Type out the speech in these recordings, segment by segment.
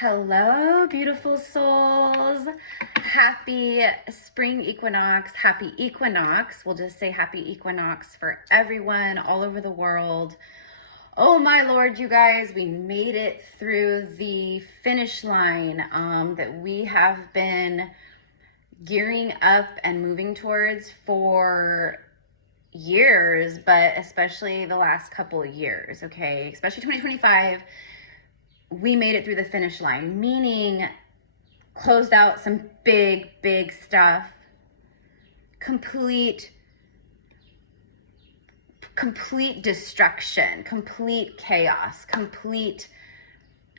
Hello, beautiful souls. Happy spring equinox. Happy equinox. We'll just say happy equinox for everyone all over the world. Oh my Lord, you guys, we made it through the finish line that we have been gearing up and moving towards for years, but especially the last couple of years, okay? Especially 2025. We made it through the finish line, meaning closed out some big stuff, complete destruction, complete chaos, complete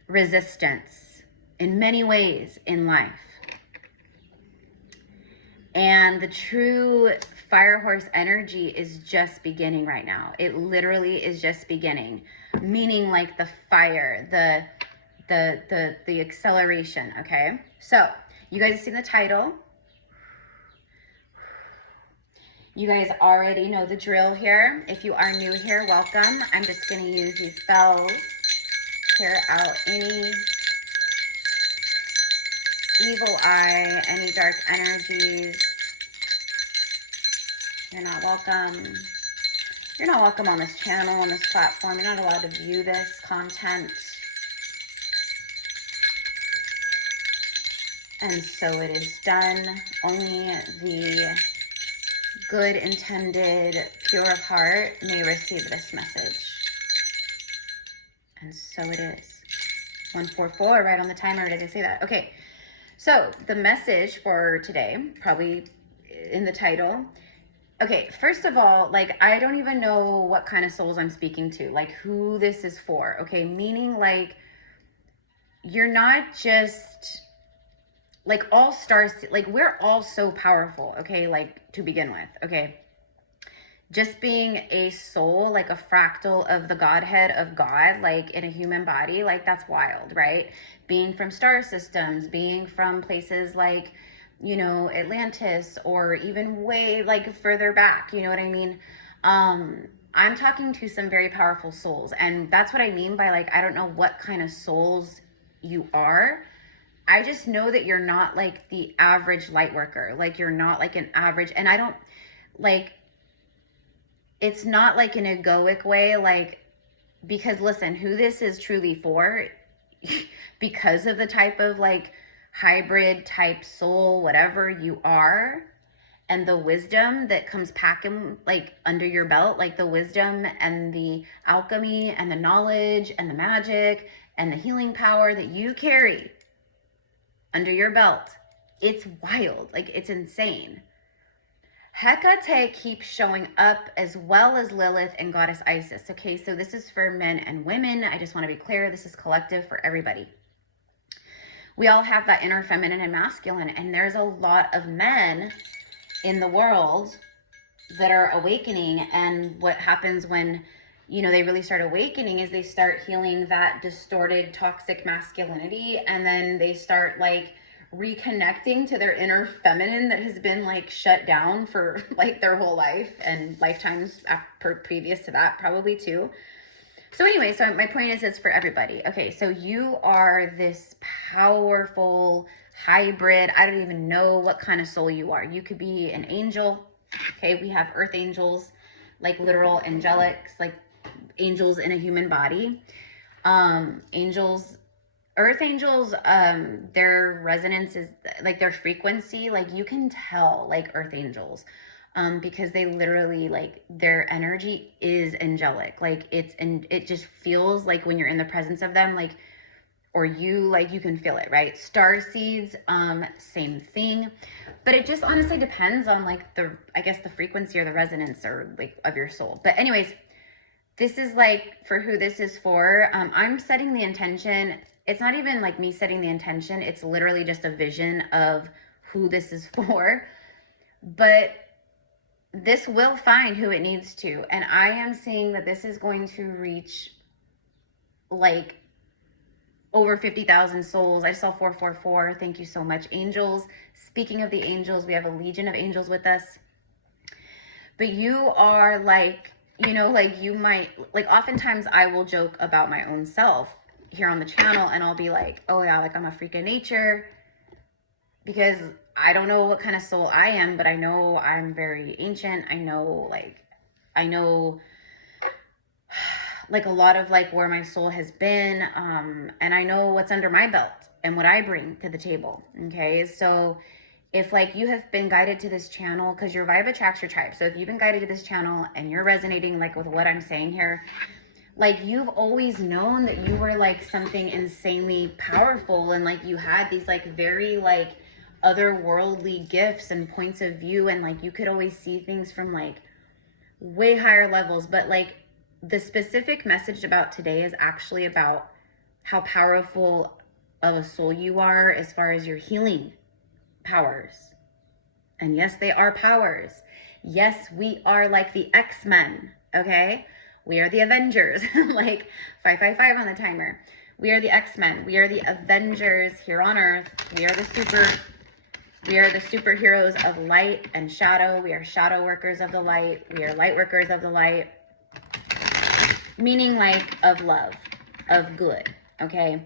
resistance in many ways in life. And the true fire horse energy is just beginning right now. It literally is just beginning, meaning like the fire, the acceleration. Okay, so you guys have seen the title. You guys already know the drill here. If you are new here, welcome. I'm just going to use these bells, clear out any evil eye, any dark energies. You're not welcome. You're not welcome on this channel, on this platform. You're not allowed to view this content. And so it is done. Only the good intended, pure of heart may receive this message. And so it is. 144, right on the timer. Did I say that? Okay. So the message for today, probably in the title. Okay, first of all, like, I don't even know what kind of souls I'm speaking to, like who this is for. Okay, meaning like you're not just like all stars, like we're all so powerful, okay, like to begin with, okay? Just being a soul, like a fractal of the Godhead of God, like in a human body, like that's wild, right? Being from star systems, being from places like, you know, Atlantis, or even way like further back, you know what I mean? I'm talking to some very powerful souls, and that's what I mean by like, I don't know what kind of souls you are. I just know that you're not like the average light worker. Like you're not like an average, and I don't like, it's not like an egoic way, like, because listen, who this is truly for, because of the type of like hybrid type soul, whatever you are, and the wisdom that comes packing like under your belt, like the wisdom and the alchemy and the knowledge and the magic and the healing power that you carry under your belt. It's wild, like it's insane. Hekate keeps showing up, as well as Lilith and Goddess Isis. Okay, so this is for men and women. I just want to be clear, this is collective for everybody. We all have that inner feminine and masculine, and there's a lot of men in the world that are awakening. And what happens when, you know, they really start awakening is they start healing that distorted toxic masculinity, and then they start like reconnecting to their inner feminine that has been like shut down for like their whole life and lifetimes previous to that probably too. So anyway, so my point is, it's for everybody. Okay, so you are this powerful hybrid. I don't even know what kind of soul you are. You could be an angel. Okay, we have earth angels, like literal angelics, like angels in a human body. Angels, earth angels, their resonance is like their frequency, like you can tell like earth angels, because they literally, like, their energy is angelic. Like it's, and it just feels like when you're in the presence of them, like, or you, like, you can feel it, right? Star seeds, same thing, but it just honestly depends on like the, I guess the frequency or the resonance or like of your soul. But anyways, this is like for who this is for. I'm setting the intention. It's not even like me setting the intention. It's literally just a vision of who this is for. But this will find who it needs to. And I am seeing that this is going to reach like over 50,000 souls. I saw 444. Thank you so much, angels. Speaking of the angels, we have a legion of angels with us. But you are like, you know, like you might, like oftentimes I will joke about my own self here on the channel and I'll be like, oh yeah, like I'm a freak of nature, because I don't know what kind of soul I am, but I know I'm very ancient. I know like a lot of like where my soul has been, and I know what's under my belt and what I bring to the table. Okay, so if like you have been guided to this channel, because your vibe attracts your tribe. So if you've been guided to this channel and you're resonating like with what I'm saying here, like you've always known that you were like something insanely powerful, and like you had these like very like otherworldly gifts and points of view, and like you could always see things from like way higher levels. But like the specific message about today is actually about how powerful of a soul you are as far as your healing powers. And yes, they are powers. Yes, we are like the X-Men, okay? We are the Avengers, like 555 on the timer. We are the X-Men. We are the Avengers here on Earth. We are the superheroes of light and shadow. We are shadow workers of the light. We are light workers of the light. Meaning like of love, of good, okay?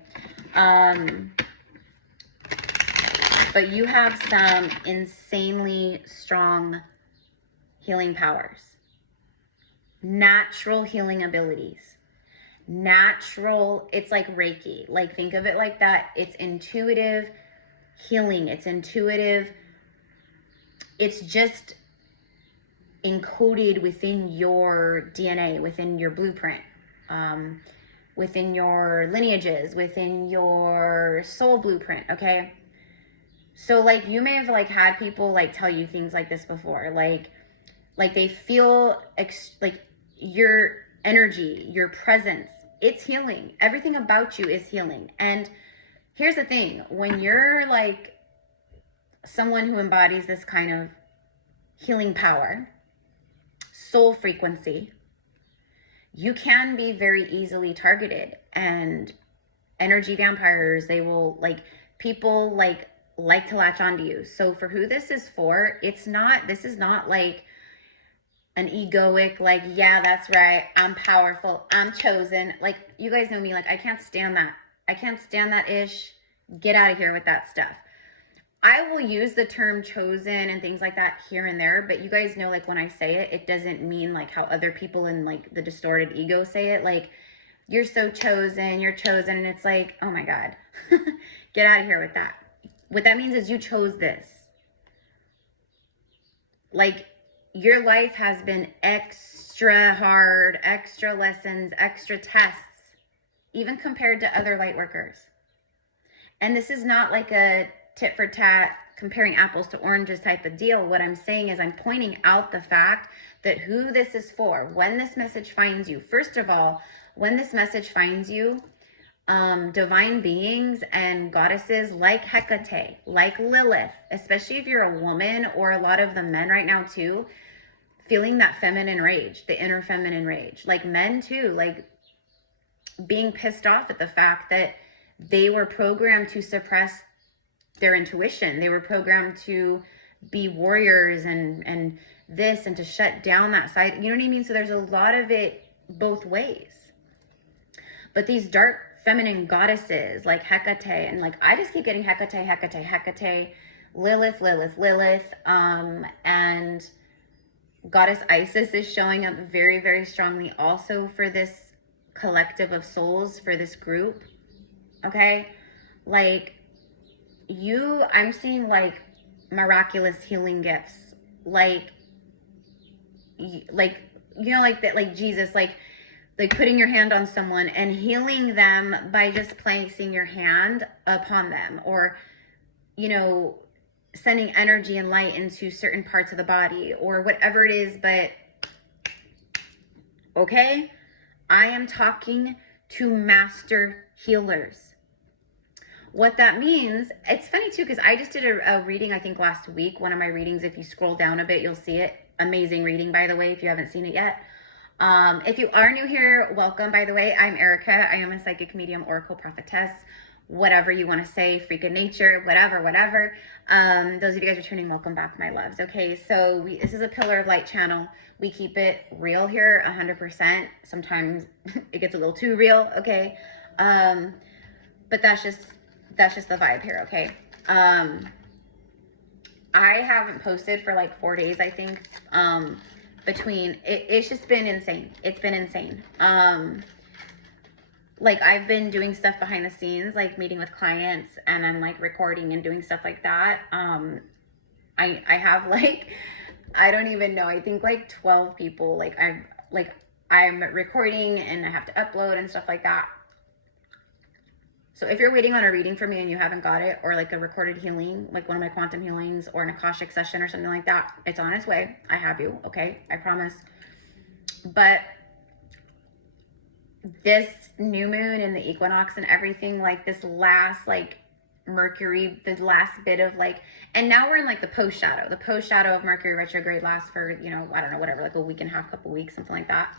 But you have some insanely strong healing powers. Natural healing abilities. Natural, it's like Reiki. Like think of it like that. It's intuitive healing. It's intuitive. It's just encoded within your DNA, within your blueprint, within your lineages, within your soul blueprint, okay? So like you may have like had people like tell you things like this before, like they feel like your energy, your presence, it's healing. Everything about you is healing. And here's the thing, when you're like someone who embodies this kind of healing power, soul frequency, you can be very easily targeted. And energy vampires, they will like, people like to latch onto you. So for who this is for, this is not like an egoic, like, yeah, that's right, I'm powerful, I'm chosen. Like, you guys know me, like, I can't stand that. I can't stand that ish. Get out of here with that stuff. I will use the term chosen and things like that here and there, but you guys know, like, when I say it, it doesn't mean like how other people in like the distorted ego say it, like, you're so chosen, you're chosen, and it's like, oh my God, get out of here with that. What that means is you chose this. Like, your life has been extra hard, extra lessons, extra tests, even compared to other light workers. And this is not like a tit for tat, comparing apples to oranges type of deal. What I'm saying is I'm pointing out the fact that who this is for, when this message finds you. First of all, when this message finds you, divine beings and goddesses like Hekate, like Lilith, especially if you're a woman, or a lot of the men right now too, feeling that feminine rage, the inner feminine rage. Like men too, like being pissed off at the fact that they were programmed to suppress their intuition. They were programmed to be warriors and this, and to shut down that side. You know what I mean? So there's a lot of it both ways. But these dark feminine goddesses like Hekate, and like I just keep getting Hekate, Lilith, and Goddess Isis is showing up very, very strongly also for this collective of souls, for this group. Okay, like I'm seeing like miraculous healing gifts, like you know, like that, like Jesus, like putting your hand on someone and healing them by just placing your hand upon them, or, you know, sending energy and light into certain parts of the body, or whatever it is. But okay, I am talking to master healers. What that means, it's funny too, because I just did a reading, I think last week, one of my readings. If you scroll down a bit, you'll see it. Amazing reading, by the way, if you haven't seen it yet. If you are new here, welcome, by the way. I'm Erica. I am a psychic medium, oracle prophetess, whatever you want to say, freak of nature, whatever. Those of you guys returning, welcome back, my loves. Okay, so this is a Pillar of Light channel. We keep it real here, 100%. Sometimes it gets a little too real, okay? but that's just the vibe here, okay? I haven't posted for like 4 days, I think. It's just been insane. It's been insane. Like I've been doing stuff behind the scenes, like meeting with clients, and I'm like recording and doing stuff like that. I have like, I don't even know, I think like 12 people, I'm recording and I have to upload and stuff like that. So if you're waiting on a reading for me and you haven't got it, or like a recorded healing, like one of my quantum healings or an Akashic session or something like that, it's on its way. I have you, okay? I promise. But this new moon and the equinox and everything, like this last like Mercury, the last bit of like, and now we're in like the post shadow. The post shadow of Mercury retrograde lasts for, you know, I don't know, whatever, like a week and a half, couple weeks, something like that.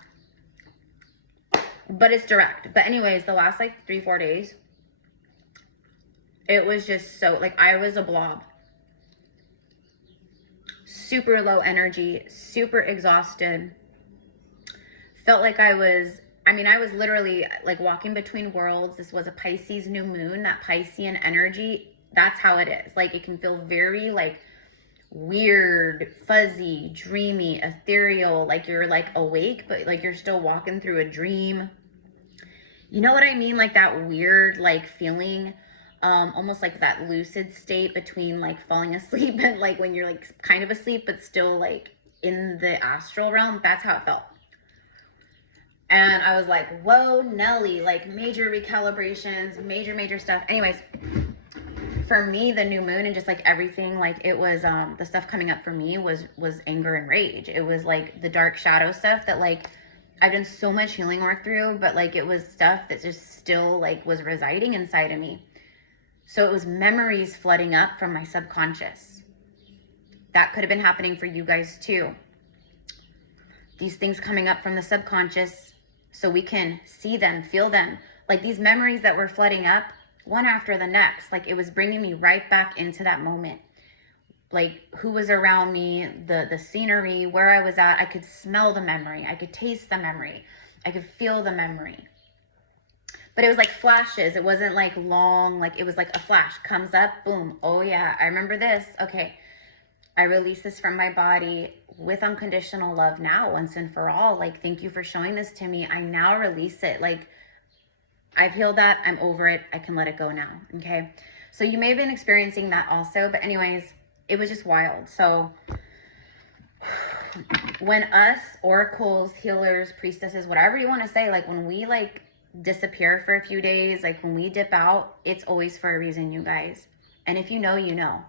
But it's direct. But anyways, the last like 3-4 days, it was just so, like, I was a blob. Super low energy, super exhausted. Felt like I was literally like walking between worlds. This was a Pisces new moon, that Piscian energy. That's how it is. Like, it can feel very like weird, fuzzy, dreamy, ethereal. Like you're like awake, but like you're still walking through a dream. You know what I mean? Like that weird like feeling. Almost like that lucid state between like falling asleep and like when you're like kind of asleep but still like in the astral realm. That's how it felt. And I was like, whoa, Nelly, like major recalibrations, major stuff. Anyways, for me, the new moon and just like everything, like it was the stuff coming up for me was anger and rage. It was like the dark shadow stuff that like I've done so much healing work through, but like it was stuff that just still like was residing inside of me. So it was memories flooding up from my subconscious. That could have been happening for you guys too. These things coming up from the subconscious so we can see them, feel them. Like these memories that were flooding up one after the next. Like it was bringing me right back into that moment. Like who was around me, the scenery, where I was at. I could smell the memory. I could taste the memory. I could feel the memory. But it was like flashes. It wasn't like long, like it was like a flash comes up, boom. Oh yeah, I remember this. Okay, I release this from my body with unconditional love now, once and for all. Like, thank you for showing this to me. I now release it. Like, I've healed that. I'm over it. I can let it go now. Okay. So you may have been experiencing that also, but anyways, it was just wild. So when us oracles, healers, priestesses, whatever you want to say, like when we like disappear for a few days, like when we dip out, it's always for a reason, you guys. And if you know, you know.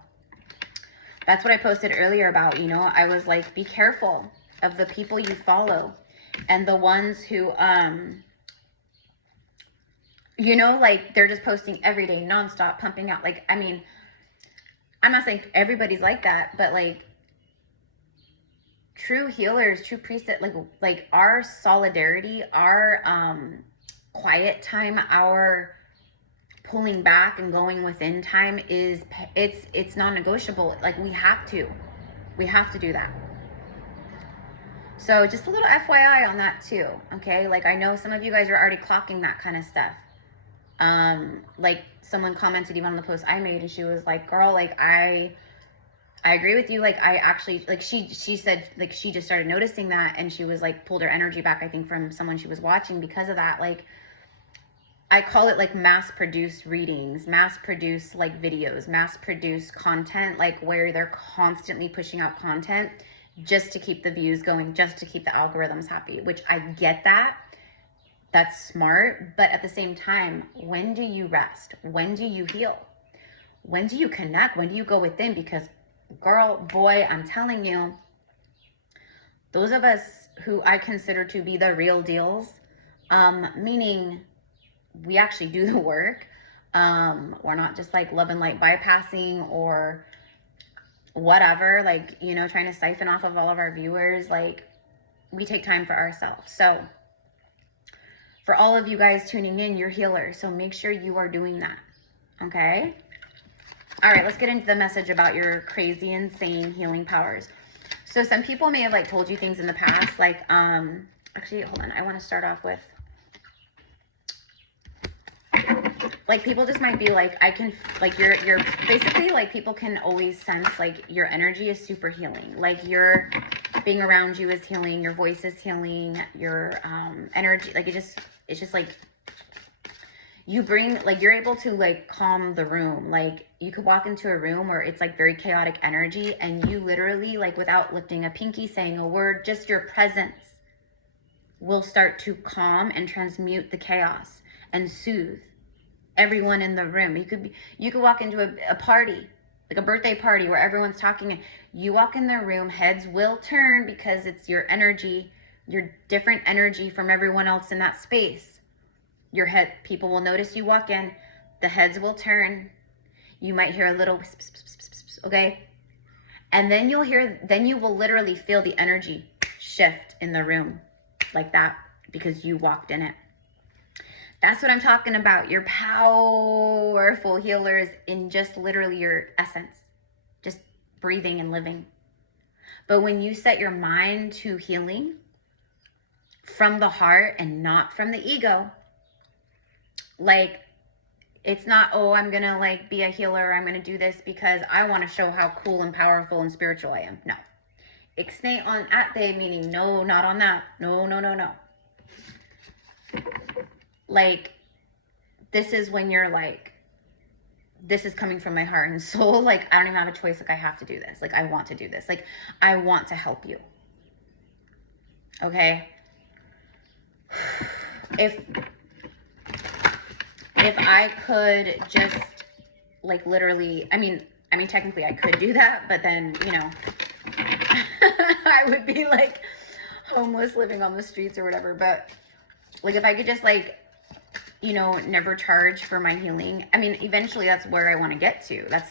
That's what I posted earlier about, you know, I was like, be careful of the people you follow and the ones who, you know, like they're just posting every day, nonstop, pumping out. Like, I mean, I'm not saying everybody's like that, but like true healers, true priests, like our solidarity, our quiet time, our pulling back and going within time is, it's non-negotiable. Like we have to do that. So just a little FYI on that too. Okay. Like I know some of you guys are already clocking that kind of stuff. Like someone commented even on the post I made and she was like, girl, like I agree with you. Like I actually, like she said, like she just started noticing that and she was like pulled her energy back, I think from someone she was watching because of that. Like I call it like mass produced readings, mass produced like videos, mass produced content, like where they're constantly pushing out content just to keep the views going, just to keep the algorithms happy, which I get that. That's smart. But at the same time, when do you rest? When do you heal? When do you connect? When do you go within? Because girl, boy, I'm telling you, those of us who I consider to be the real deals, meaning we actually do the work. We're not just like love and light bypassing or whatever, like, you know, trying to siphon off of all of our viewers. Like we take time for ourselves. So for all of you guys tuning in, you're healers. So make sure you are doing that. Okay. All right, let's get into the message about your crazy, insane healing powers. So some people may have like told you things in the past, like, actually, hold on. I want to start off with like people just might be like, I can, like you're basically like people can always sense like your energy is super healing. Like your being around you is healing, your voice is healing, your energy, like it's just like you bring, like you're able to like calm the room. Like you could walk into a room where it's like very chaotic energy and you literally like without lifting a pinky, saying a word, just your presence will start to calm and transmute the chaos and soothe everyone in the room. You could walk into a party, like a birthday party where everyone's talking, and you walk in the room, heads will turn because it's your energy, your different energy from everyone else in that space. People will notice you walk in, the heads will turn, you might hear a little wisp, wisp, wisp, wisp, wisp, okay? And then you will literally feel the energy shift in the room like that because you walked in it. That's what I'm talking about. You're powerful healers in just literally your essence, just breathing and living. But when you set your mind to healing from the heart and not from the ego, like it's not, oh, I'm going to like be a healer. I'm going to do this because I want to show how cool and powerful and spiritual I am. No. Ixnay on ate, meaning no, not on that. No, no, no, no. Like, this is when you're like, this is coming from my heart and soul. Like, I don't even have a choice. Like, I have to do this. Like, I want to do this. Like, I want to help you. Okay? If I could just, like, literally, I mean, technically I could do that, but then, you know, I would be, like, homeless, living on the streets or whatever. But, like, if I could just, like, you know, never charge for my healing. I mean, eventually that's where I want to get to. That's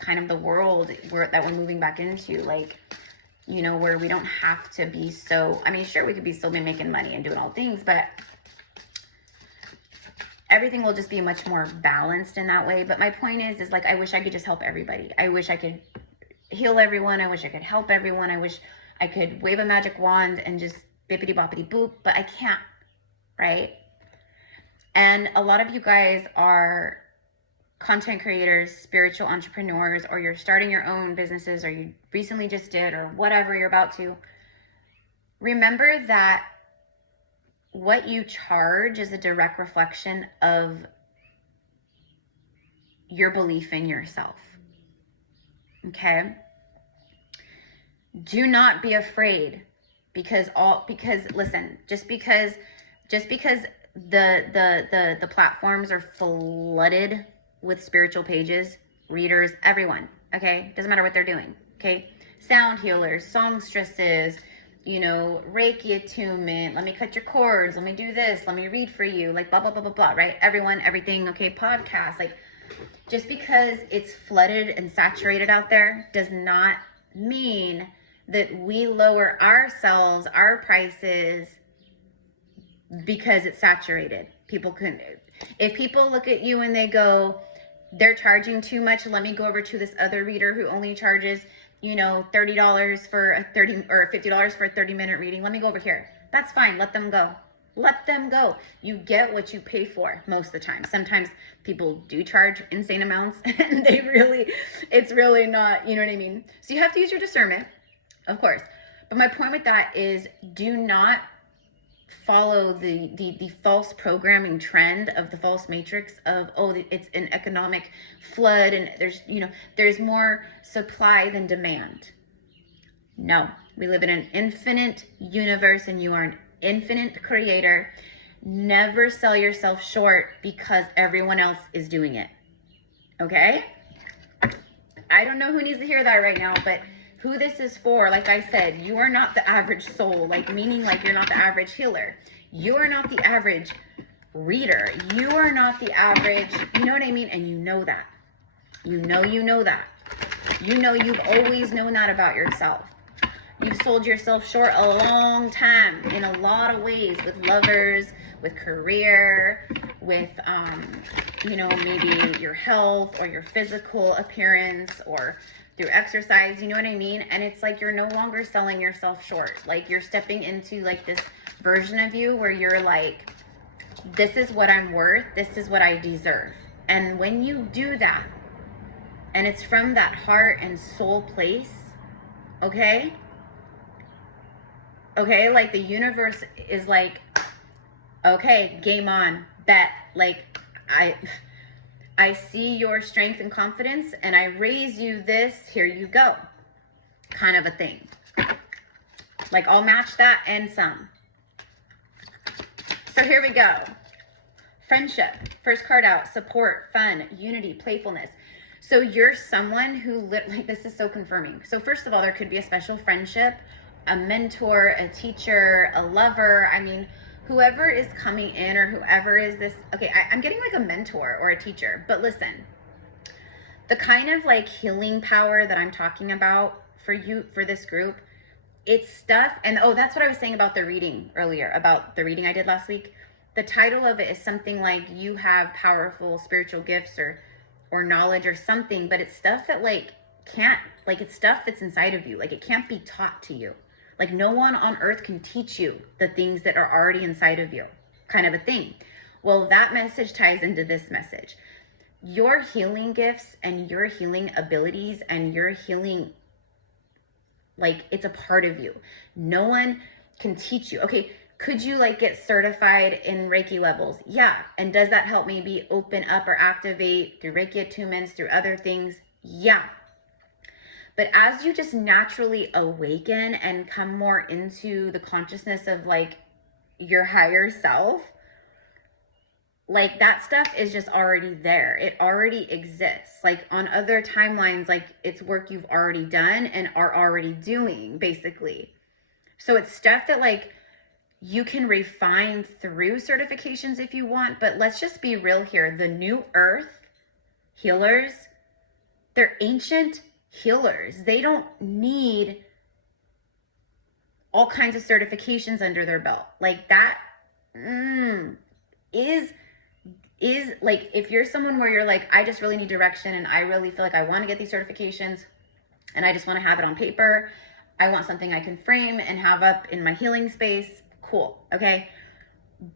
kind of the world that we're moving back into. Like, you know, where we don't have to be so, I mean, sure, we could still be making money and doing all things, but everything will just be much more balanced in that way. But my point is like, I wish I could just help everybody. I wish I could heal everyone. I wish I could help everyone. I wish I could wave a magic wand and just bippity boppity boop, but I can't, right? And a lot of you guys are content creators, spiritual entrepreneurs, or you're starting your own businesses, or you recently just did, or whatever you're about to. Remember that what you charge is a direct reflection of your belief in yourself. Okay? Do not be afraid because listen, just because the platforms are flooded with spiritual pages, readers, everyone, okay? Doesn't matter what they're doing, okay? Sound healers, songstresses, you know, Reiki attunement, let me cut your cords, let me do this, let me read for you, like blah, blah, blah, blah, blah, right? Everyone, everything, okay? Podcasts, like just because it's flooded and saturated out there does not mean that we lower ourselves, our prices, because it's saturated. If people look at you and they go, they're charging too much, let me go over to this other reader who only charges, you know, $30 for a 30 or $50 for a 30-minute reading. Let me go over here. That's fine. Let them go. Let them go. You get what you pay for most of the time. Sometimes people do charge insane amounts and it's really not, you know what I mean? So you have to use your discernment, of course. But my point with that is do not follow the false programming trend of the false matrix of, oh, it's an economic flood and there's more supply than demand. No, we live in an infinite universe and you are an infinite creator. Never sell yourself short because everyone else is doing it. Okay? I don't know who needs to hear that right now, but who this is for, like I said, you are not the average soul, like meaning like you're not the average healer. You are not the average reader. You are not the average, you know what I mean? And you know that. You know that. You know you've always known that about yourself. You've sold yourself short a long time in a lot of ways, with lovers, with career, with, you know, maybe your health or your physical appearance or through exercise, you know what I mean? And it's like you're no longer selling yourself short. Like you're stepping into like this version of you where you're like, this is what I'm worth. This is what I deserve. And when you do that, and it's from that heart and soul place, okay? Okay, like the universe is like, okay, game on, bet. Like, I see your strength and confidence, and I raise you this, here you go, kind of a thing. Like, I'll match that and some. So here we go. Friendship, first card out, support, fun, unity, playfulness. So you're someone who, like, this is so confirming. So first of all, there could be a special friendship, a mentor, a teacher, a lover. I mean, whoever is coming in or whoever is this, okay, I'm getting like a mentor or a teacher, but listen, the kind of like healing power that I'm talking about for you, for this group, it's stuff, and oh, that's what I was saying about the reading earlier, about the reading I did last week. The title of it is something like you have powerful spiritual gifts or knowledge or something, but it's stuff that like can't, like it's stuff that's inside of you. Like it can't be taught to you. Like no one on earth can teach you the things that are already inside of you, kind of a thing. Well, that message ties into this message. Your healing gifts and your healing abilities and your healing, like it's a part of you. No one can teach you. Okay, could you like get certified in Reiki levels? Yeah. And does that help maybe open up or activate through Reiki attunements, through other things? Yeah. But as you just naturally awaken and come more into the consciousness of like your higher self, like that stuff is just already there. It already exists. Like on other timelines, like it's work you've already done and are already doing basically. So it's stuff that like you can refine through certifications if you want, but let's just be real here. The new earth healers, they're ancient healers. They don't need all kinds of certifications under their belt. Like that is like, if you're someone where you're like, I just really need direction and I really feel like I want to get these certifications and I just want to have it on paper. I want something I can frame and have up in my healing space. Cool. Okay.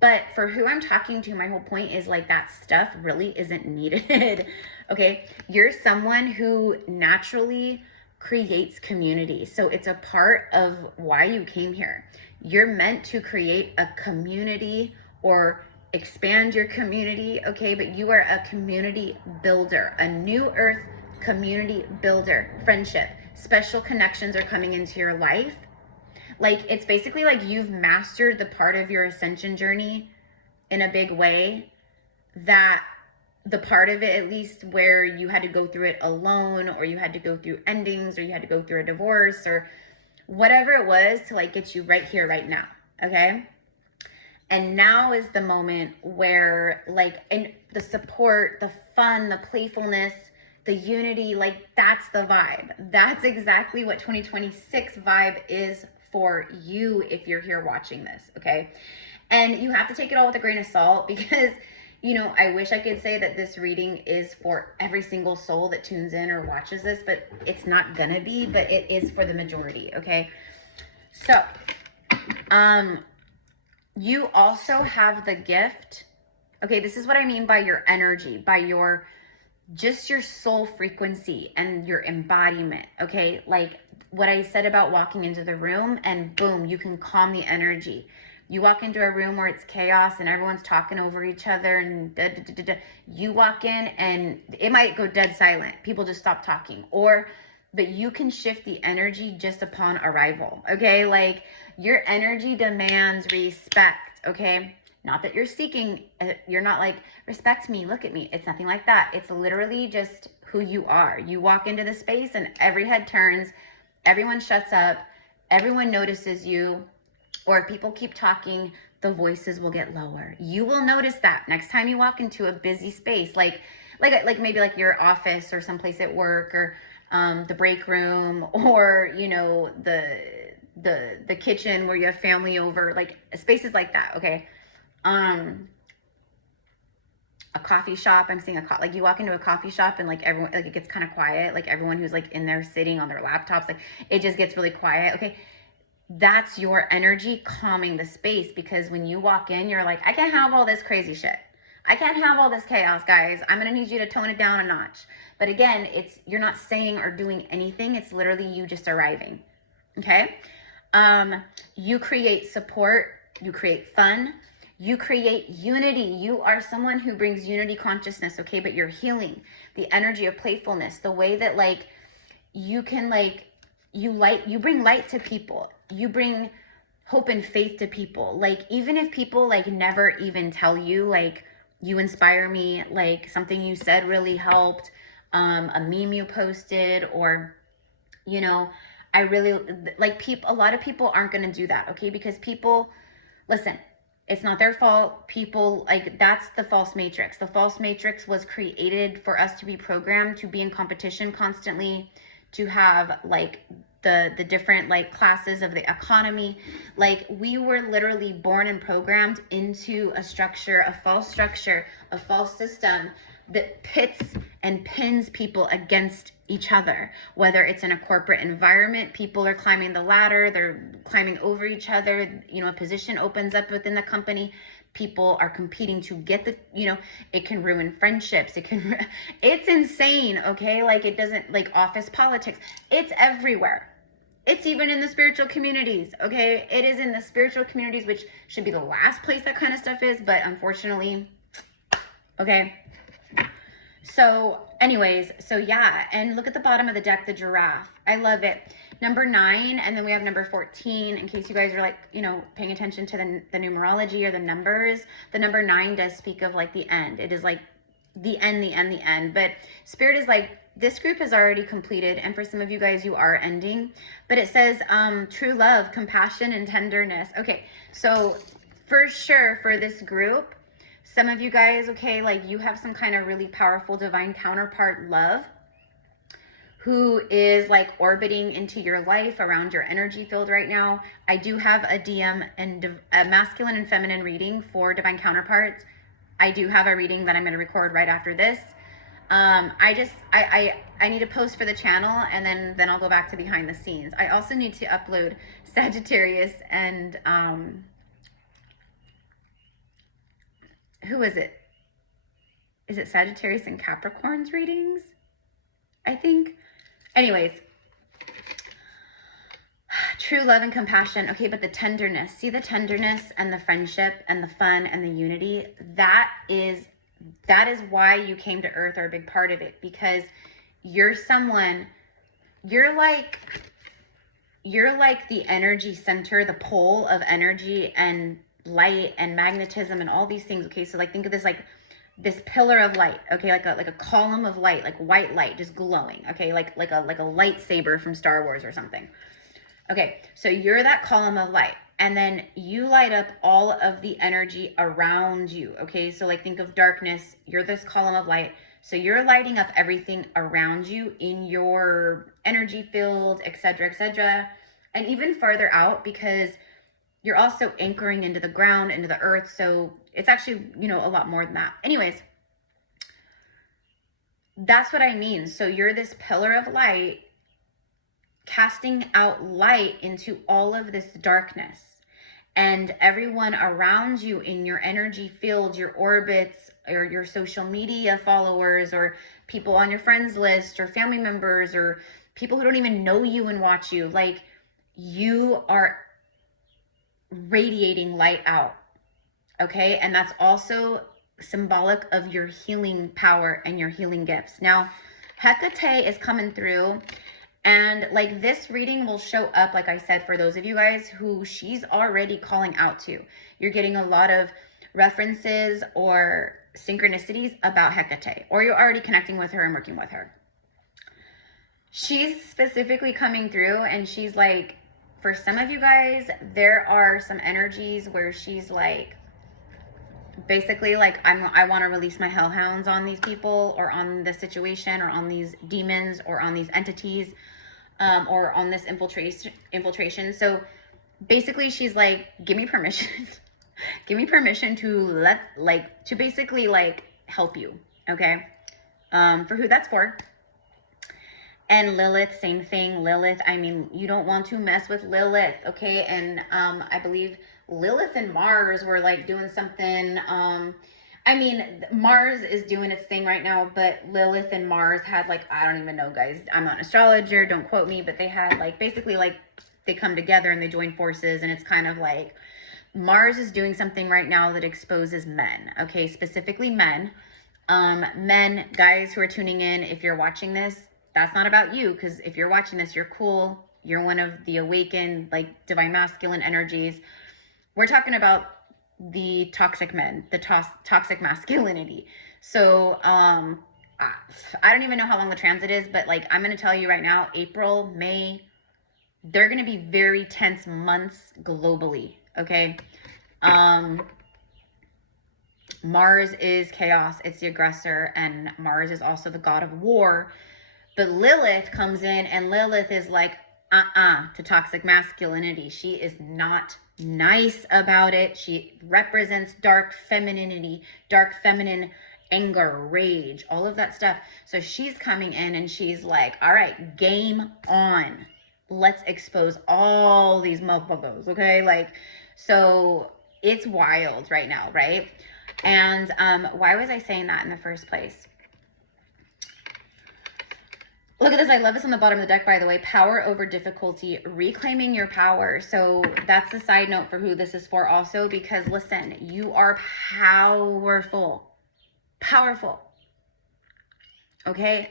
But for who I'm talking to, my whole point is like that stuff really isn't needed. Okay. You're someone who naturally creates community. So it's a part of why you came here. You're meant to create a community or expand your community. Okay. But you are a community builder, a new earth community builder. Friendship, special connections are coming into your life. Like, it's basically like you've mastered the part of your ascension journey in a big way, that the part of it, at least where you had to go through it alone, or you had to go through endings, or you had to go through a divorce, or whatever it was to like get you right here, right now. Okay. And now is the moment where like, and the support, the fun, the playfulness, the unity, like that's the vibe. That's exactly what 2026 vibe is for you if you're here watching this, okay? And you have to take it all with a grain of salt because, you know, I wish I could say that this reading is for every single soul that tunes in or watches this, but it's not gonna be, but it is for the majority, okay? So, you also have the gift, okay, this is what I mean by your energy, by your, just your soul frequency and your embodiment, okay? Like what I said about walking into the room and boom, you can calm the energy. You walk into a room where it's chaos and everyone's talking over each other and you walk in and it might go dead silent. People just stop talking, but you can shift the energy just upon arrival, okay? Like your energy demands respect, okay? Not that you're seeking, you're not like, respect me, look at me. It's nothing like that. It's literally just who you are. You walk into the space and every head turns, everyone shuts up, everyone notices you, or if people keep talking, the voices will get lower. You will notice that next time you walk into a busy space, like maybe like your office or someplace at work or the break room or, you know, the kitchen where you have family over, like spaces like that, okay? A coffee shop, I'm seeing like you walk into a coffee shop and like everyone, like it gets kind of quiet, like everyone who's like in there sitting on their laptops, like it just gets really quiet, okay? That's your energy calming the space, because when you walk in, you're like, I can't have all this crazy shit. I can't have all this chaos, guys. I'm going to need you to tone it down a notch. But again, you're not saying or doing anything. It's literally you just arriving. Okay? You create support. You create fun. You create unity. You are someone who brings unity consciousness, okay? But you're healing the energy of playfulness, the way that like you can like, you bring light to people. You bring hope and faith to people. Like, even if people like never even tell you, like, you inspire me, like something you said really helped, a meme you posted, or, you know, I really like a lot of people aren't going to do that. Okay. Because people, listen, it's not their fault. People, like, that's the false matrix. The false matrix was created for us to be programmed to be in competition constantly, to have like the different like classes of the economy. Like, we were literally born and programmed into a structure, a false system that pits and pins people against each other. Whether it's in a corporate environment, people are climbing the ladder, they're climbing over each other, you know, a position opens up within the company, people are competing to get the, you know, it can ruin friendships, it's insane, okay? Like, it doesn't, like, office politics, it's everywhere. It's even in the spiritual communities, okay? It is in the spiritual communities, which should be the last place that kind of stuff is, but unfortunately, okay? So anyways, so yeah, and look at the bottom of the deck, the giraffe. I love it. Number 9, and then we have number 14, in case you guys are like, you know, paying attention to the numerology or the numbers. The number 9 does speak of like the end. It is like the end. But Spirit is like, this group is already completed, and for some of you guys, you are ending. But it says true love, compassion, and tenderness. Okay, so for sure for this group, some of you guys, okay, like you have some kind of really powerful divine counterpart love who is like orbiting into your life around your energy field right now. I do have a DM and a masculine and feminine reading for divine counterparts. I do have a reading that I'm going to record right after this. I need to post for the channel, and then I'll go back to behind the scenes. I also need to upload Sagittarius and who is it? Is it Sagittarius and Capricorn's readings? I think. Anyways, true love and compassion. Okay, but the tenderness. See the tenderness and the friendship and the fun and the unity. That is why you came to Earth, or a big part of it, because you're someone, you're like the energy center, the pole of energy and light and magnetism and all these things. Okay, so like think of this like this pillar of light, okay, like a column of light, like white light just glowing, okay, like a lightsaber from Star Wars or something. Okay, so you're that column of light, and then you light up all of the energy around you. Okay, so like think of darkness, you're this column of light, so you're lighting up everything around you in your energy field, etc., and even farther out, because you're also anchoring into the ground, into the earth. So it's actually, you know, a lot more than that. Anyways, that's what I mean. So you're this pillar of light, casting out light into all of this darkness, and everyone around you in your energy field, your orbits, or your social media followers, or people on your friends list, or family members, or people who don't even know you and watch you, like, you are radiating light out. Okay, and that's also symbolic of your healing power and your healing gifts. Now, Hekate is coming through, and like this reading will show up, like I said, for those of you guys who she's already calling out to. You're getting a lot of references or synchronicities about Hekate, or you're already connecting with her and working with her. She's specifically coming through, and she's like, for some of you guys, there are some energies where she's like, basically like, I want to release my hellhounds on these people, or on this situation, or on these demons, or on these entities, or on this infiltration. So basically she's like, give me permission. Give me permission to basically like help you. Okay. For who that's for. And Lilith, same thing. Lilith, I mean, you don't want to mess with Lilith, okay? And I believe Lilith and Mars were like doing something. I I mean, Mars is doing its thing right now, but Lilith and Mars had like, I don't even know, guys. I'm not an astrologer, don't quote me, but they had like, basically like they come together and they join forces, and it's kind of like Mars is doing something right now that exposes men, okay? Specifically men. Men, guys who are tuning in, if you're watching this, that's not about you, because if you're watching this, you're cool. You're one of the awakened, like divine masculine energies. We're talking about the toxic men, the toxic masculinity. So I don't even know how long the transit is, but like I'm going to tell you right now, April, May, they're going to be very tense months globally, okay? Mars is chaos, it's the aggressor, and Mars is also the god of war. But Lilith comes in, and Lilith is like, to toxic masculinity. She is not nice about it. She represents dark femininity, dark feminine anger, rage, all of that stuff. So she's coming in and she's like, all right, game on. Let's expose all these motherfuckers, okay? Like, so it's wild right now, right? And why was I saying that in the first place? Look at this. I love this on the bottom of the deck, by the way. Power over difficulty, reclaiming your power. So that's a side note for who this is for also, because listen, you are powerful. Powerful. Okay?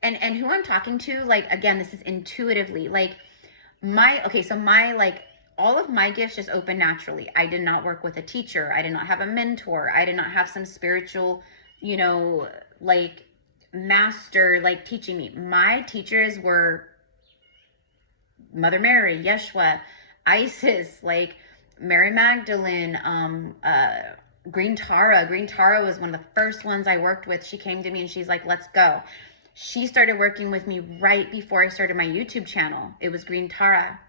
And who I'm talking to, like, again, this is intuitively. Like, all of my gifts just open naturally. I did not work with a teacher. I did not have a mentor. I did not have some spiritual, like, master like teaching me. My teachers were Mother Mary, Yeshua, Isis, like Mary Magdalene, Green Tara. Green Tara was one of the first ones I worked with. She came to me and she's like, let's go. She started working with me right before I started my YouTube channel. It was Green Tara.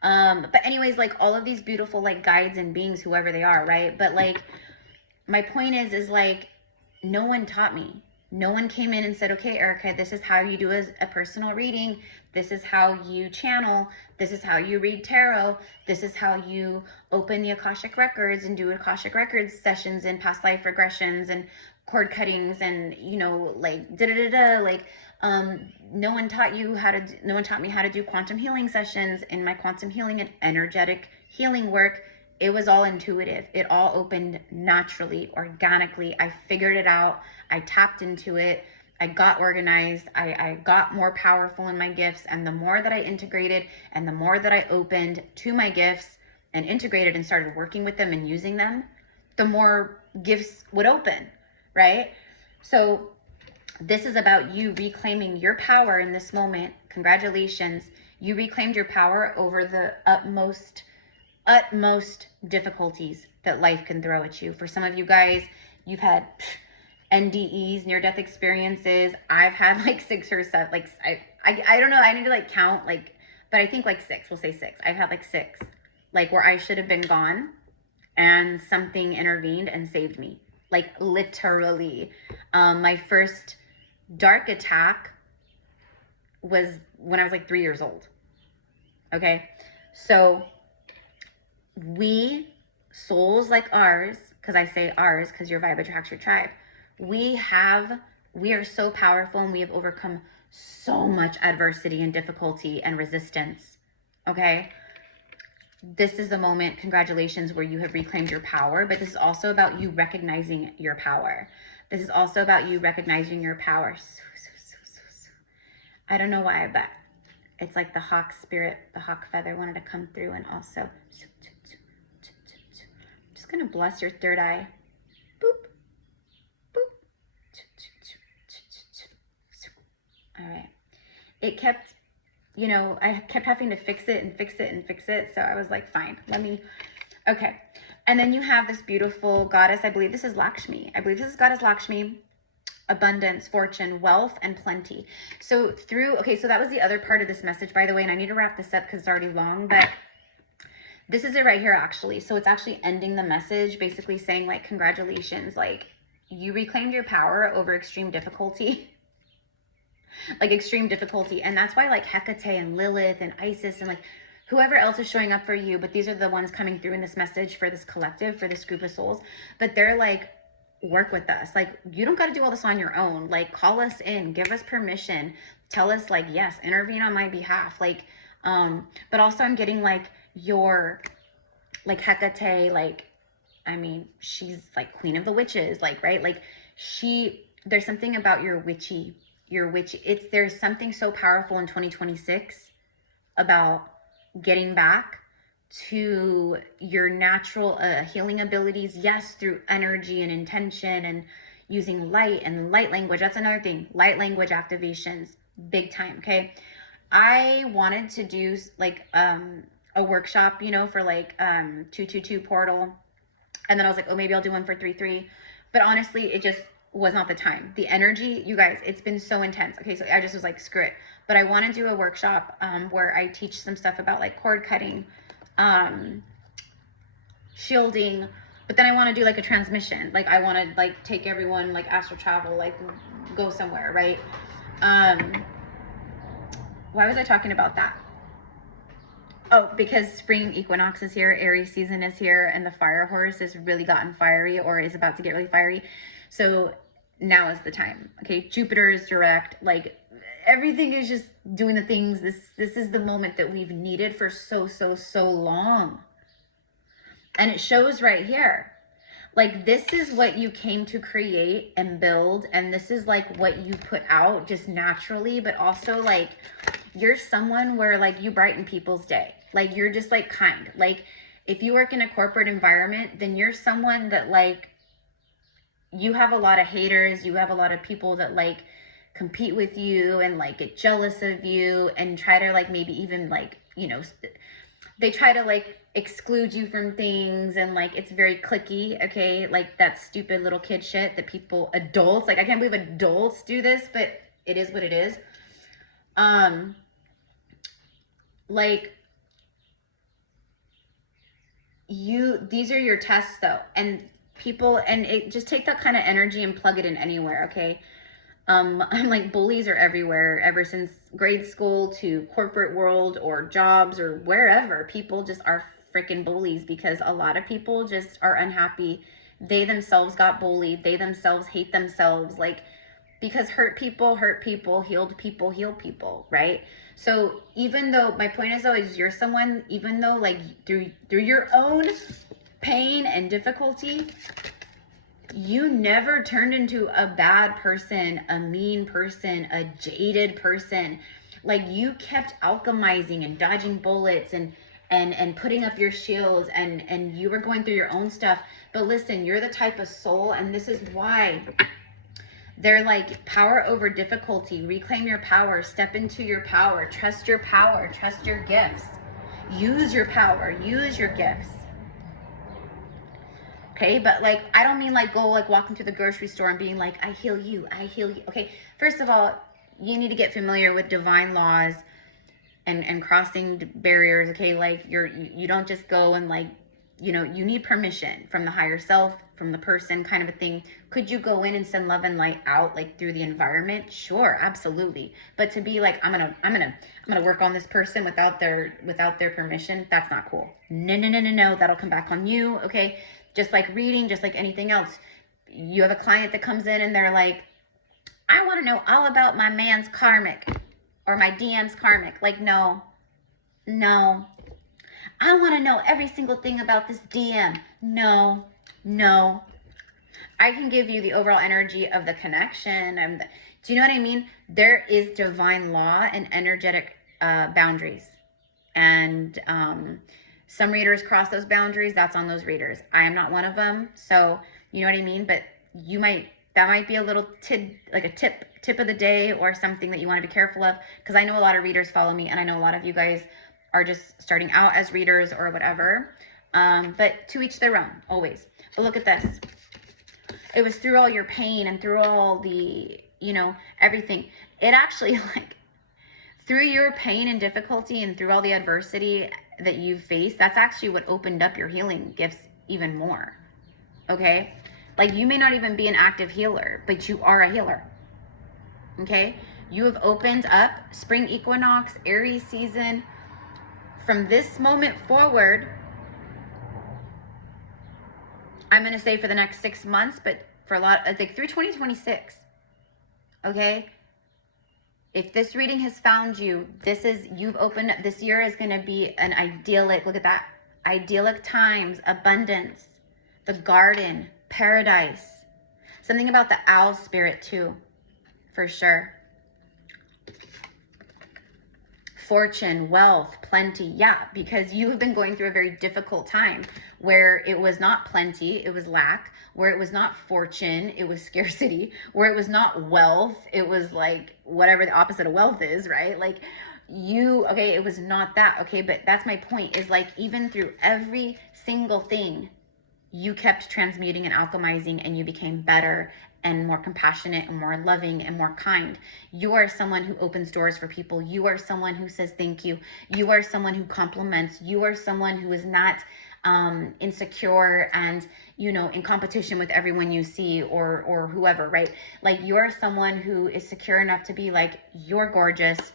But anyways, like all of these beautiful like guides and beings, whoever they are, right? But like my point is like no one taught me. No one came in and said, okay, Erica, this is how you do a personal reading. This is how you channel. This is how you read tarot. This is how you open the Akashic records and do Akashic records sessions and past life regressions and cord cuttings and, like no one taught me how to do quantum healing sessions. In my quantum healing and energetic healing work, it was all intuitive. It all opened naturally, organically. I figured it out. I tapped into it. I got organized. I got more powerful in my gifts. And the more that I integrated and the more that I opened to my gifts and integrated and started working with them and using them, the more gifts would open, right? So this is about you reclaiming your power in this moment. Congratulations. You reclaimed your power over the utmost difficulties that life can throw at you. For some of you guys, you've had NDEs, near-death experiences. I've had like 6 or 7, like I don't know, I need to like count, like, but I think like 6, we'll say 6. I've had like 6, like where I should have been gone and something intervened and saved me, like literally. My first dark attack was when I was like 3 years old. Okay, so we souls like ours, because I say ours because your vibe attracts your tribe, we are so powerful and we have overcome so much adversity and difficulty and resistance. Okay, this is the moment, congratulations, where you have reclaimed your power. But this is also about you recognizing your power. This is also about you recognizing your power. I don't know why, but it's like the hawk spirit, the hawk feather wanted to come through. And also just gonna bless your third eye. Boop, boop. All right. It kept, I kept having to fix it and fix it and fix it. So I was like, fine, okay. And then you have this beautiful goddess. I believe this is Lakshmi. This is goddess Lakshmi. Abundance, fortune, wealth, and plenty. So so that was the other part of this message, by the way, and I need to wrap this up because it's already long, but this is it right here, actually. So it's actually ending the message, basically saying, like, congratulations, like, you reclaimed your power over extreme difficulty. Like, extreme difficulty. And that's why, like, Hekate and Lilith and Isis and, like, whoever else is showing up for you, but these are the ones coming through in this message for this collective, for this group of souls. But they're like, work with us. Like, you don't got to do all this on your own. Like, call us in, give us permission, tell us like, yes, intervene on my behalf. Like, but also I'm getting like your, like Hekate, like, I mean, she's like queen of the witches, like, right? Like there's something about your witchy, there's something so powerful in 2026 about getting back to your natural healing abilities. Yes, through energy and intention and using light and light language. That's another thing. Light language activations, big time. Okay. I wanted to do like a workshop, you know, for like 222 portal. And then I was like, oh, maybe I'll do one for 3-3. But honestly, it just was not the time. The energy, you guys, it's been so intense. Okay, so I just was like, screw it. But I want to do a workshop where I teach some stuff about like cord cutting, shielding. But then I want to do like a transmission. Like I want to like take everyone like astral travel, like go somewhere, right? Why was I talking about that? Oh, because spring equinox is here, Aries season is here, and the fire horse has really gotten fiery, or is about to get really fiery. So now is the time. Okay, Jupiter is direct. Like everything is just doing the things. This is the moment that we've needed for so long. And it shows right here. Like this is what you came to create and build, and this is like what you put out just naturally, but also like you're someone where like you brighten people's day. Like you're just like kind. Like if you work in a corporate environment, then you're someone that like you have a lot of haters, you have a lot of people that like compete with you and like get jealous of you and try to like maybe even like, you know, they try to like exclude you from things, and like it's very cliquey. Okay, like that stupid little kid shit that people, adults, like I can't believe adults do this, but it is what it is. Like these are your tests though, and people, and it just take that kind of energy and plug it in anywhere. Okay, I'm like, bullies are everywhere, ever since grade school to corporate world or jobs or wherever. People just are freaking bullies because a lot of people just are unhappy. They themselves got bullied. They themselves hate themselves, like, because hurt people, healed people, heal people, right? So even though, my point is though, is you're someone, even though like through your own pain and difficulty, you never turned into a bad person, a mean person, a jaded person. Like you kept alchemizing and dodging bullets and putting up your shields, and you were going through your own stuff. But listen, you're the type of soul, and this is why they're like, power over difficulty, reclaim your power, step into your power, trust your gifts, use your power, use your gifts. Okay, but like, I don't mean like go like walking to the grocery store and being like, I heal you. Okay, first of all, you need to get familiar with divine laws and crossing barriers. Okay, like you don't just go and like, you know, you need permission from the higher self, from the person, kind of a thing. Could you go in and send love and light out like through the environment? Sure, absolutely. But to be like, I'm gonna work on this person without their permission, that's not cool. No, that'll come back on you. Okay, just like reading, just like anything else. You have a client that comes in and they're like, I want to know all about my man's karmic or my DM's karmic. Like, no. I want to know every single thing about this DM. No. I can give you the overall energy of the connection. Do you know what I mean? There is divine law and energetic boundaries. And some readers cross those boundaries. That's on those readers. I am not one of them. So, you know what I mean? But that might be a little tip of the day, or something that you want to be careful of. Because I know a lot of readers follow me, and I know a lot of you guys are just starting out as readers or whatever. But to each their own, always. But look at this. It was through all your pain and through all the, you know, everything. It actually, like, through your pain and difficulty and through all the adversity that you've faced, that's actually what opened up your healing gifts even more. Okay? Like, you may not even be an active healer, but you are a healer. Okay? You have opened up spring equinox, Aries season, from this moment forward, I'm going to say for the next 6 months, but for a lot, like through 2026, okay? If this reading has found you, you've opened up, this year is going to be an idyllic, look at that, idyllic times, abundance, the garden, paradise. Something about the owl spirit too, for sure. Fortune, wealth, plenty. Yeah, because you have been going through a very difficult time where it was not plenty, it was lack. Where it was not fortune, it was scarcity. Where it was not wealth, it was like whatever the opposite of wealth is, right? Like okay, it was not that, okay? But that's my point, is like even through every single thing, you kept transmuting and alchemizing, and you became better and more compassionate and more loving and more kind. You are someone who opens doors for people. You are someone who says thank you. You are someone who compliments. You are someone who is not insecure and, you know, in competition with everyone you see or whoever, right? Like you're someone who is secure enough to be like, you're gorgeous.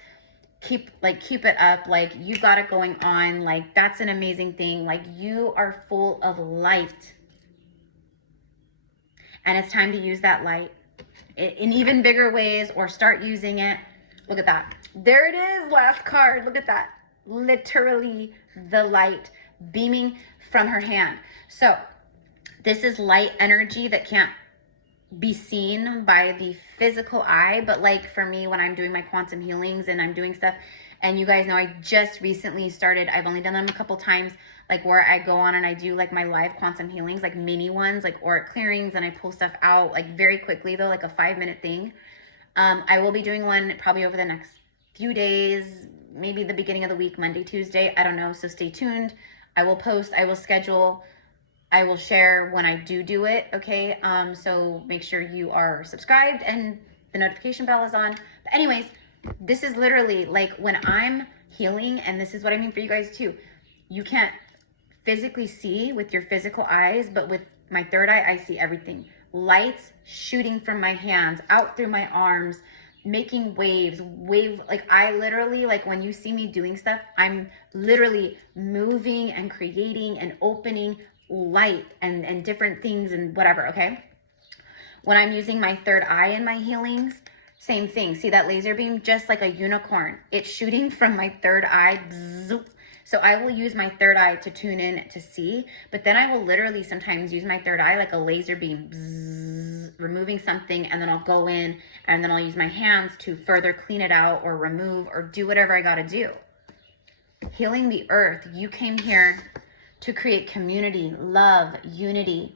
Keep it up. Like you got it going on. Like that's an amazing thing. Like you are full of light. And it's time to use that light in even bigger ways, or start using it. Look at that. There it is, last card. Look at that. Literally the light beaming from her hand. So this is light energy that can't be seen by the physical eye, but like for me, when I'm doing my quantum healings and I'm doing stuff, and you guys know I just recently started, I've only done them a couple times, like where I go on and I do like my live quantum healings, like mini ones, like auric clearings, and I pull stuff out like very quickly though, like a 5-minute thing. I will be doing one probably over the next few days, maybe the beginning of the week, Monday, Tuesday, I don't know, so stay tuned. I will post, I will schedule, I will share when I do it, okay? So make sure you are subscribed and the notification bell is on. But anyways, this is literally like when I'm healing, and this is what I mean for you guys too. You can't physically see with your physical eyes, but with my third eye, I see everything. Lights shooting from my hands, out through my arms, making waves, like I literally, like when you see me doing stuff, I'm literally moving and creating and opening light and different things and whatever, okay? When I'm using my third eye in my healings, same thing. See that laser beam? Just like a unicorn. It's shooting from my third eye. Bzzz. So I will use my third eye to tune in to see, but then I will literally sometimes use my third eye like a laser beam, bzzz, removing something, and then I'll go in and then I'll use my hands to further clean it out or remove or do whatever I gotta do. Healing the earth. You came here to create community, love, unity,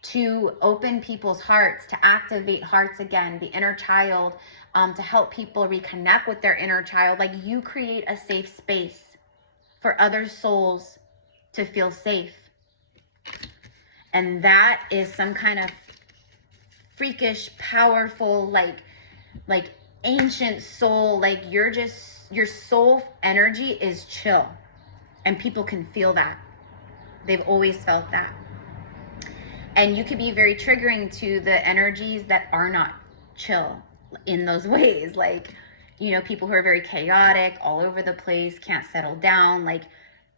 to open people's hearts, to activate hearts again, the inner child, to help people reconnect with their inner child. Like you create a safe space for other souls to feel safe. And that is some kind of freakish, powerful, like ancient soul. Like your soul energy is chill. And people can feel that. They've always felt that. And you could be very triggering to the energies that are not chill in those ways. Like, you know, people who are very chaotic, all over the place, can't settle down. Like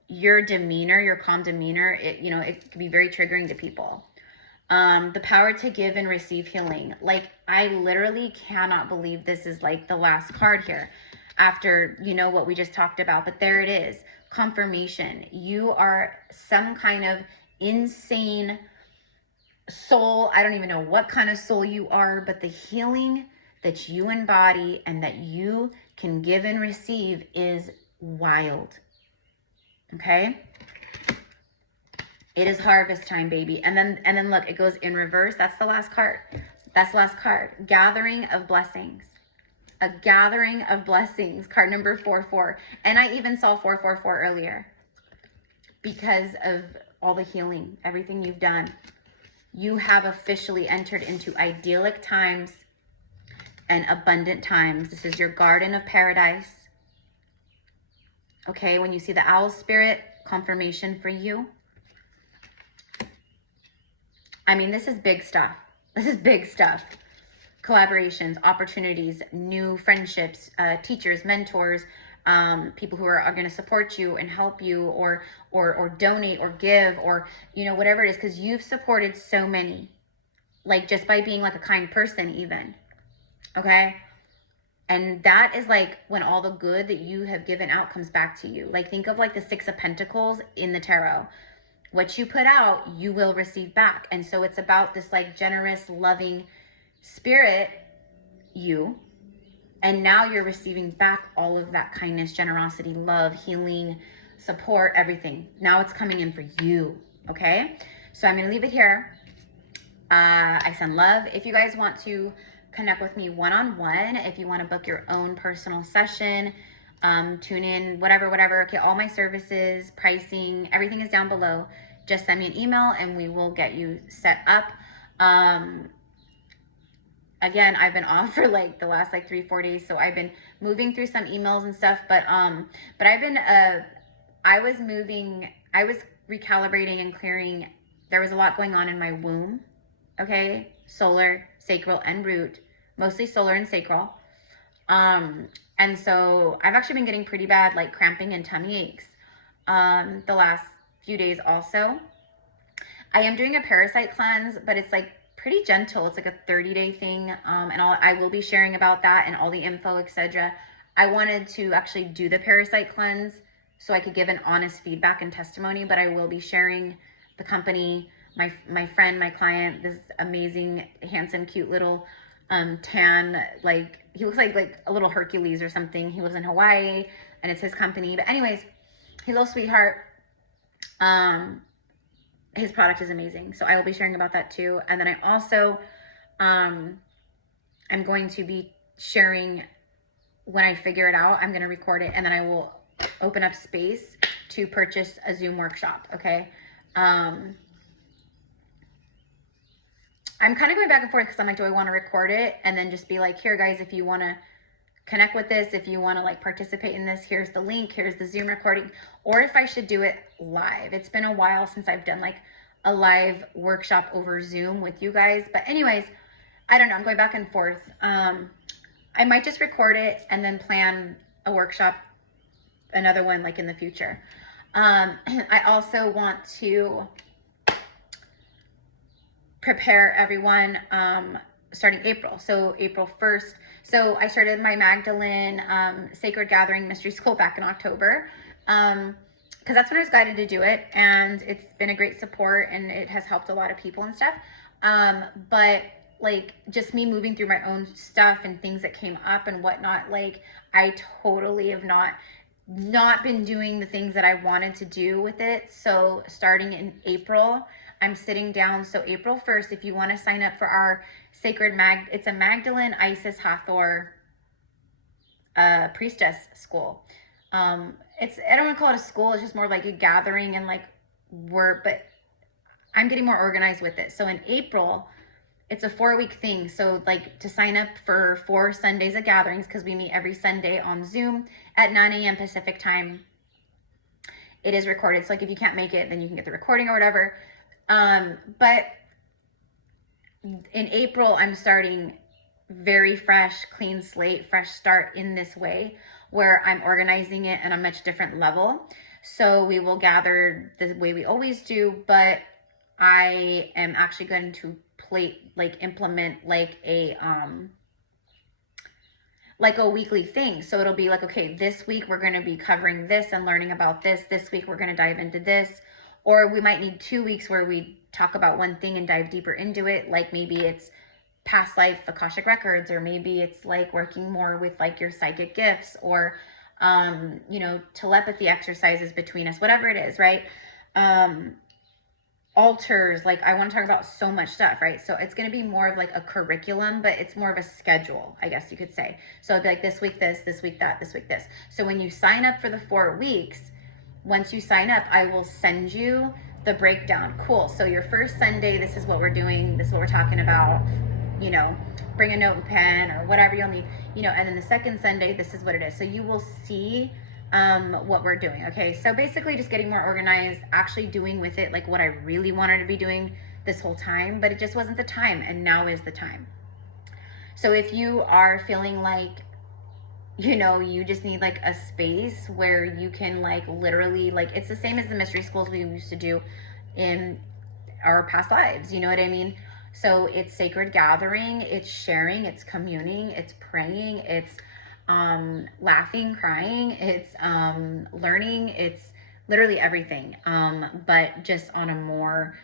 your demeanor, your calm demeanor, it could be very triggering to people. The power to give and receive healing. Like I literally cannot believe this is like the last card here after, you know, what we just talked about, but there it is. Confirmation. You are some kind of insane soul. I don't even know what kind of soul you are, but the healing that you embody and that you can give and receive is wild. Okay? It is harvest time, baby. And then look, it goes in reverse. That's the last card. That's the last card. Gathering of blessings. A gathering of blessings. Card number 4-4. And I even saw 4-4-4 earlier because of all the healing, everything you've done. You have officially entered into idyllic times and abundant times. This is your garden of paradise. Okay, when you see the owl spirit, confirmation for you. I mean, this is big stuff. This is big stuff. Collaborations, opportunities, new friendships, teachers, mentors, people who are going to support you and help you, or donate or give, or, you know, whatever it is, because you've supported so many, like just by being like a kind person even. Okay. And that is like when all the good that you have given out comes back to you. Like think of like the 6 of Pentacles in the tarot. What you put out, you will receive back. And so it's about this like generous, loving spirit, you. And now you're receiving back all of that kindness, generosity, love, healing, support, everything. Now it's coming in for you. Okay. So I'm going to leave it here. I send love. If you guys want to connect with me one-on-one, if you want to book your own personal session, tune in, whatever. Okay, all my services, pricing, everything is down below. Just send me an email and we will get you set up. Again, I've been off for like the last like 3-4 days, so I've been moving through some emails and stuff, but I've been I was recalibrating and clearing. There was a lot going on in my womb. Okay, solar, sacral, and root, mostly solar and sacral. And so I've actually been getting pretty bad like cramping and tummy aches the last few days also. I am doing a parasite cleanse, but it's like pretty gentle. It's like a 30-day thing, and I will be sharing about that and all the info, etc. I wanted to actually do the parasite cleanse so I could give an honest feedback and testimony, but I will be sharing the company, my friend, my client, this amazing, handsome, cute little tan, like he looks like a little Hercules or something. He lives in Hawaii and it's his company. But anyways, he's a little sweetheart. His product is amazing. So I will be sharing about that too. And then I also I'm going to be sharing when I figure it out. I'm going to record it and then I will open up space to purchase a Zoom workshop. Okay. I'm kind of going back and forth because I'm like, do I want to record it and then just be like, here guys, if you want to connect with this, if you want to like participate in this, here's the link, here's the Zoom recording, or if I should do it live. It's been a while since I've done like a live workshop over Zoom with you guys. But anyways, I don't know. I'm going back and forth. I might just record it and then plan a workshop, another one like in the future. I also want to prepare everyone starting April. So April 1st. So I started my Magdalene Sacred Gathering Mystery School back in October because that's when I was guided to do it. And it's been a great support and it has helped a lot of people and stuff. But like just me moving through my own stuff and things that came up and whatnot, like I totally have not been doing the things that I wanted to do with it. So starting in April, I'm sitting down. So April 1st, if you want to sign up for our sacred it's a Magdalene, Isis, Hathor priestess school. I don't want to call it a school. It's just more like a gathering and like but I'm getting more organized with it. So in April, it's a 4-week thing. So like to sign up for 4 Sundays of gatherings, because we meet every Sunday on Zoom at 9 a.m. Pacific time. It is recorded. So like if you can't make it, then you can get the recording or whatever. But in April, I'm starting very fresh, clean slate, fresh start in this way where I'm organizing it at a much different level. So we will gather the way we always do, but I am actually going to implement like a weekly thing. So it'll be like, okay, this week we're going to be covering this and learning about this. This week we're going to dive into this. Or we might need 2 weeks where we talk about one thing and dive deeper into it. Like maybe it's past life Akashic records, or maybe it's like working more with like your psychic gifts, or, telepathy exercises between us, whatever it is, right? Altars, like I want to talk about so much stuff, right? So it's going to be more of like a curriculum, but it's more of a schedule, I guess you could say. So it'd be like this week this week that, this week this. So when you sign up for the 4 weeks, once you sign up, I will send you the breakdown. Cool. So your first Sunday, this is what we're doing. This is what we're talking about. Bring a note and pen or whatever you'll need, and then the second Sunday, this is what it is. So you will see what we're doing. Okay. So basically just getting more organized, actually doing with it like what I really wanted to be doing this whole time, but it just wasn't the time. And now is the time. So if you are feeling like, you know, you just need like a space where you can like literally, like, it's the same as the mystery schools we used to do in our past lives, you know what I mean? So it's sacred gathering, it's sharing, it's communing, it's praying, it's laughing, crying, it's learning, it's literally everything, but just on a more,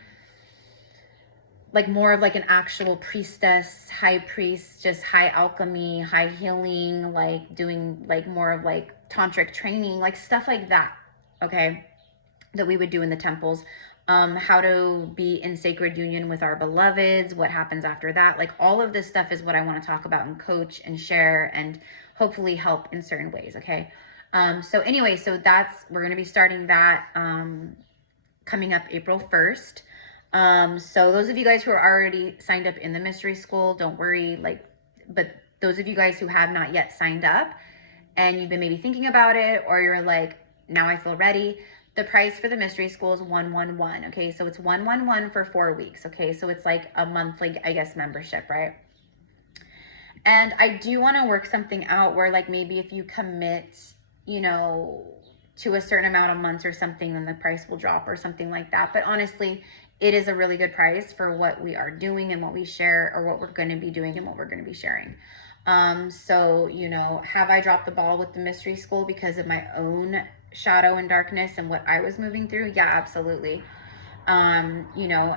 like, more of like an actual priestess, high priest, just high alchemy, high healing, like doing like more of like tantric training, like stuff like that, okay, that we would do in the temples. How to be in sacred union with our beloveds, what happens after that, like all of this stuff is what I want to talk about and coach and share and hopefully help in certain ways, okay? So anyway, so we're going to be starting that coming up April 1st. So those of you guys who are already signed up in the mystery school, don't worry, like, but those of you guys who have not yet signed up and you've been maybe thinking about it, or you're like, now I feel ready, the price for the mystery school is $111. Okay, so it's $111 for 4 weeks. Okay, so it's like a monthly, I guess, membership, right? And I do want to work something out where, like, maybe if you commit, you know, to a certain amount of months or something, then the price will drop or something like that. But honestly, it is a really good price for what we are doing and what we share, or what we're going to be doing and what we're going to be sharing. So, you know, have I dropped the ball with the mystery school because of my own shadow and darkness and what I was moving through? Yeah, absolutely. You know,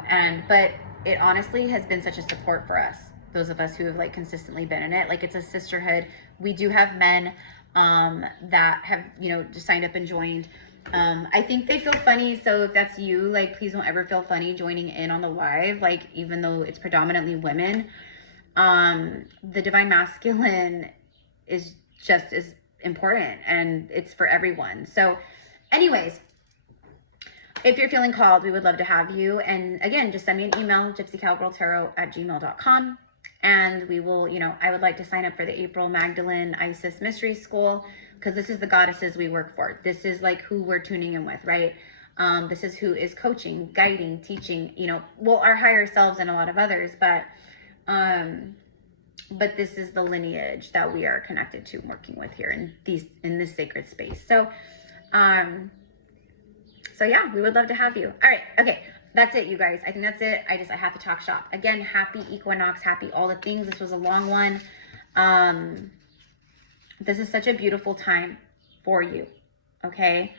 but it honestly has been such a support for us, those of us who have like consistently been in it. Like, it's a sisterhood. We do have men that have, you know, just signed up and joined. I think they feel funny, so if that's you, like, please don't ever feel funny joining in on the live, like, even though it's predominantly women. The divine masculine is just as important, and it's for everyone. So anyways, if you're feeling called, we would love to have you. And again, just send me an email, gypsycowgirltarot@gmail.com, and we will, you know, I would like to sign up for the April Magdalene Isis Mystery School, because this is the goddesses we work for. This is like who we're tuning in with, right? This is who is coaching, guiding, teaching, you know, well, our higher selves and a lot of others, but this is the lineage that we are connected to, working with here in this sacred space. So yeah, we would love to have you. All right, okay, that's it, you guys. I think that's it. I have to talk shop. Again, happy Equinox, happy all the things. This was a long one. This is such a beautiful time for you, okay?